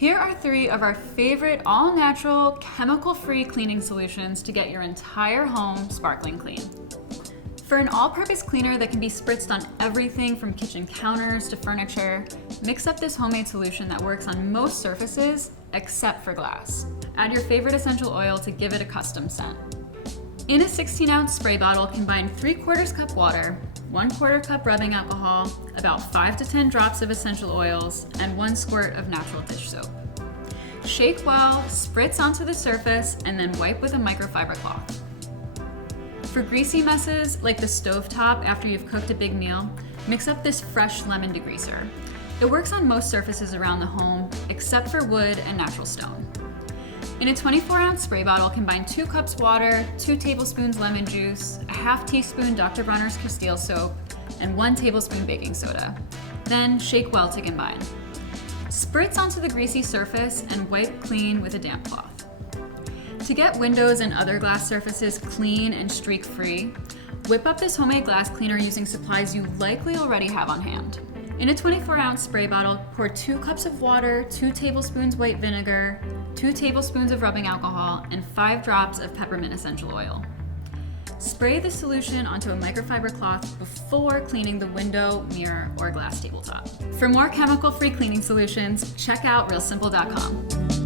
Here are 3 of our favorite all-natural, chemical-free cleaning solutions to get your entire home sparkling clean. For an all-purpose cleaner that can be spritzed on everything from kitchen counters to furniture, mix up this homemade solution that works on most surfaces except for glass. Add your favorite essential oil to give it a custom scent. In a 16-ounce spray bottle, combine 3/4 cup water, 1/4 cup rubbing alcohol, about 5 to 10 drops of essential oils, and 1 squirt of natural dish soap. Shake well, spritz onto the surface, and then wipe with a microfiber cloth. For greasy messes, like the stovetop after you've cooked a big meal, mix up this fresh lemon degreaser. It works on most surfaces around the home, except for wood and natural stone. In a 24-ounce spray bottle, combine 2 cups water, 2 tablespoons lemon juice, a half teaspoon Dr. Bronner's Castile soap, and 1 tablespoon baking soda. Then shake well to combine. Spritz onto the greasy surface and wipe clean with a damp cloth. To get windows and other glass surfaces clean and streak-free, whip up this homemade glass cleaner using supplies you likely already have on hand. In a 24-ounce spray bottle, pour 2 cups of water, 2 tablespoons white vinegar, 2 tablespoons of rubbing alcohol, and 5 drops of peppermint essential oil. Spray the solution onto a microfiber cloth before cleaning the window, mirror, or glass tabletop. For more chemical-free cleaning solutions, check out realsimple.com.